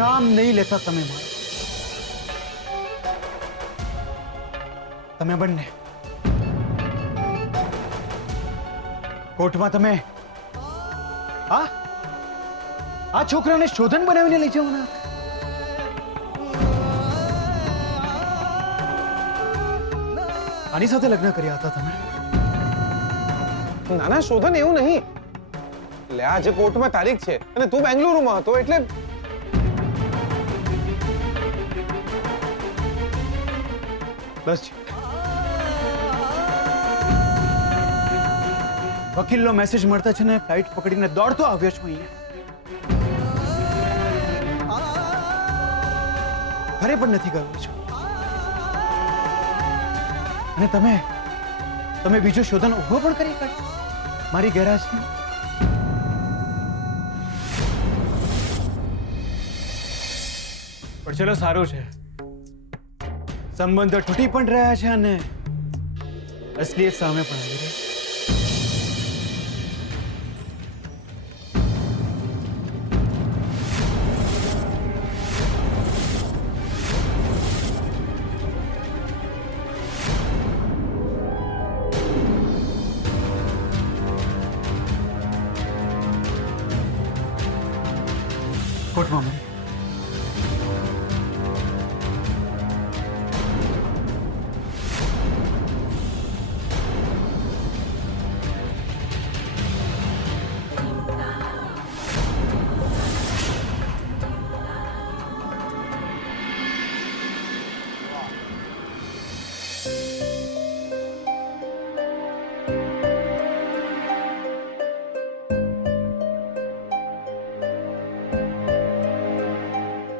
નામ નહીં લેતા તમે મારું. તમે બંને કોર્ટમાં તમે આ છોકરાને શોધન બનાવીને લઈ જવાના. આની સાથે લગ્ન કર્યા હતા તમે? નાના શોધન એવું નહીં. એટલે આજે કોર્ટમાં તારીખ છે અને તું બેંગલુરુમાં હતો એટલે બસ વકીલનો મેસેજ મળતા છે ને ફ્લાઇટ પકડીને દોડતો આવ્યો છું અહીંયા. ઘરે પણ નથી ગયો છું. અને તમે બીજો શોધન ઉભો પણ કરી કાઢ્યો મારી ગેરહાજરી. પણ ચલો સારું છે, સંબંધો તૂટી પણ રહ્યા છે અને અસલિયત સામે પણ આવી રહી છે. કોર્ટમાં મળીએ.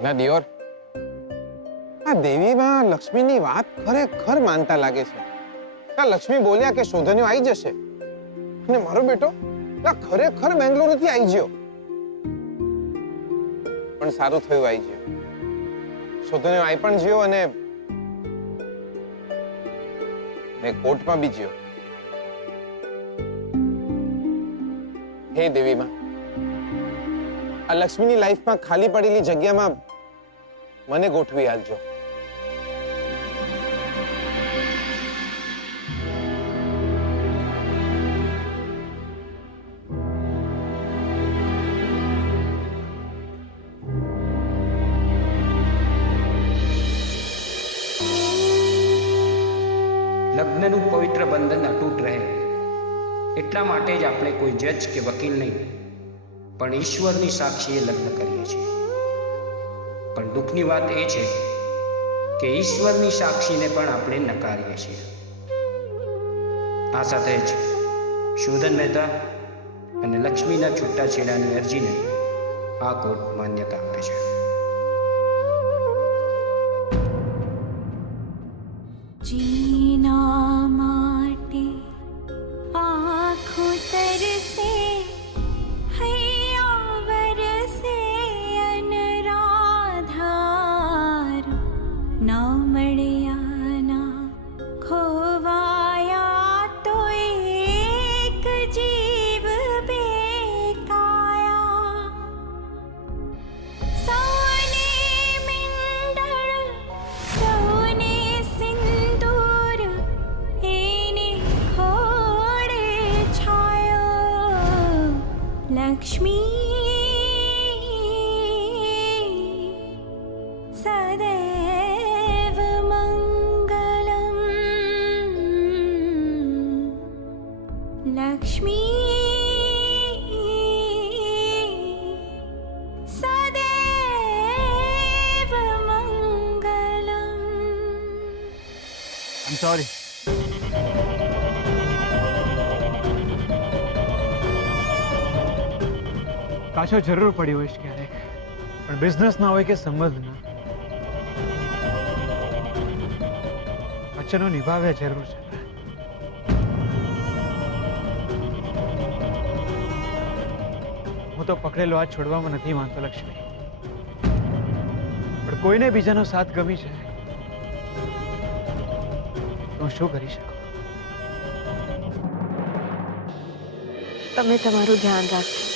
ના દિયોર, આ દેવીમાં લક્ષ્મીની વાત ખરેખર માનતા લાગે છે. આ લક્ષ્મી બોલ્યા કે શોધન્યો આવી જશે અને મારો બેટો ખરેખર બેંગ્લોરથી આવી ગયો. પણ સારું થયું આવી ગયો. શોધન્યો આવી પણ ગયો અને કોર્ટમાં બી ગયો. હે દેવીમાં, આ લક્ષ્મીની લાઈફમાં ખાલી પડેલી જગ્યામાં મને ગોઠવી આપજો. લગ્નનું પવિત્ર બંધન અતૂટ રહે એટલા માટે જ આપણે કોઈ જજ કે વકીલ નહીં પણ ઈશ્વરની સાક્ષીએ લગ્ન કરીએ છીએ. પણ દુઃખની વાત એ છે કે ઈશ્વરની સાક્ષીને પણ આપણે નકારીએ છીએ. આ સાથે જ શોધન મહેતા અને લક્ષ્મીના છૂટાછેડાની અરજીને આ કોર્ટ માન્યતા આપે છે. જીના માટે આંખો તરસે લક્ષ્મી સદૈવ મંગલમ. લક્ષ્મી સદૈવ મંગલમ. I'm sorry. પાછો જરૂર પડી હોય છે ક્યારેક, પણ બિઝનેસ ના હોય કે સંબંધ ના, વચનો નિભાવ્યા જરૂર છે. હું તો પકડેલો હાથ છોડવામાં નથી માંગતો લક્ષ્મી, પણ કોઈને બીજાનો સાથ ગમી છે તો હું શું કરી શકું? તમે તમારું ધ્યાન રાખજો.